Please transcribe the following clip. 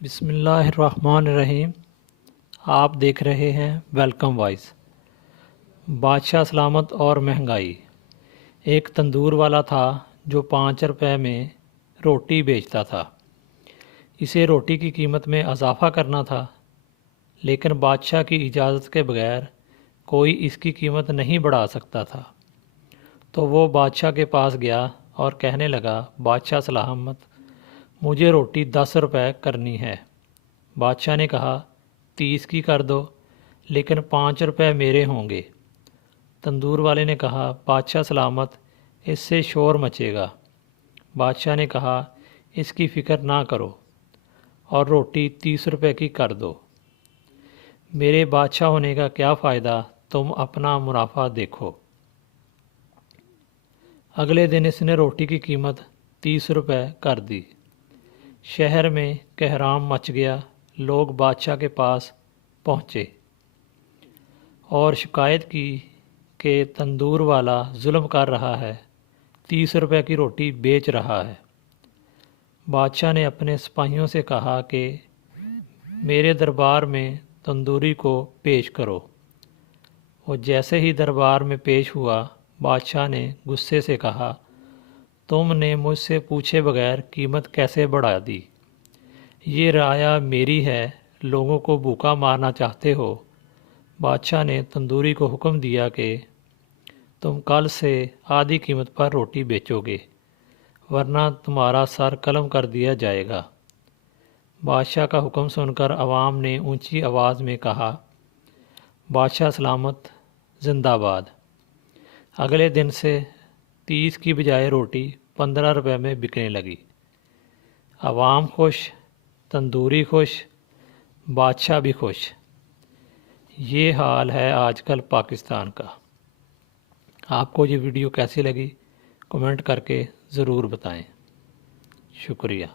बिस्मिल्लाहिर्रहमानिर्रहीम। आप देख रहे हैं वेलकम वॉइस। बादशाह सलामत और महंगाई। एक तंदूर वाला था जो 5 रुपए में रोटी बेचता था। इसे रोटी की कीमत में इजाफ़ा करना था, लेकिन बादशाह की इजाज़त के बगैर कोई इसकी कीमत नहीं बढ़ा सकता था। तो वो बादशाह के पास गया और कहने लगा, बादशाह सलामत, मुझे रोटी 10 रुपए करनी है। बादशाह ने कहा, 30 की कर दो, लेकिन 5 रुपए मेरे होंगे। तंदूर वाले ने कहा, बादशाह सलामत, इससे शोर मचेगा। बादशाह ने कहा, इसकी फ़िक्र ना करो और रोटी 30 रुपए की कर दो। मेरे बादशाह होने का क्या फ़ायदा, तुम अपना मुनाफा देखो। अगले दिन इसने रोटी की कीमत 30 रुपए कर दी। शहर में कहराम मच गया। लोग बादशाह के पास पहुँचे और शिकायत की कि तंदूर वाला जुल्म कर रहा है, 30 रुपए की रोटी बेच रहा है। बादशाह ने अपने सिपाहियों से कहा कि मेरे दरबार में तंदूरी को पेश करो। वो जैसे ही दरबार में पेश हुआ, बादशाह ने गुस्से से कहा, तुमने मुझसे पूछे बगैर कीमत कैसे बढ़ा दी? ये राया मेरी है, लोगों को भूखा मारना चाहते हो। बादशाह ने तंदूरी को हुक्म दिया कि तुम कल से आधी कीमत पर रोटी बेचोगे, वरना तुम्हारा सर कलम कर दिया जाएगा। बादशाह का हुक्म सुनकर अवाम ने ऊंची आवाज़ में कहा, बादशाह सलामत जिंदाबाद। अगले दिन से 30 की बजाय रोटी 15 रुपए में बिकने लगी। अवाम खुश, तंदूरी खुश, बादशाह भी खुश। ये हाल है आजकल पाकिस्तान का। आपको ये वीडियो कैसी लगी, कमेंट करके ज़रूर बताएं। शुक्रिया।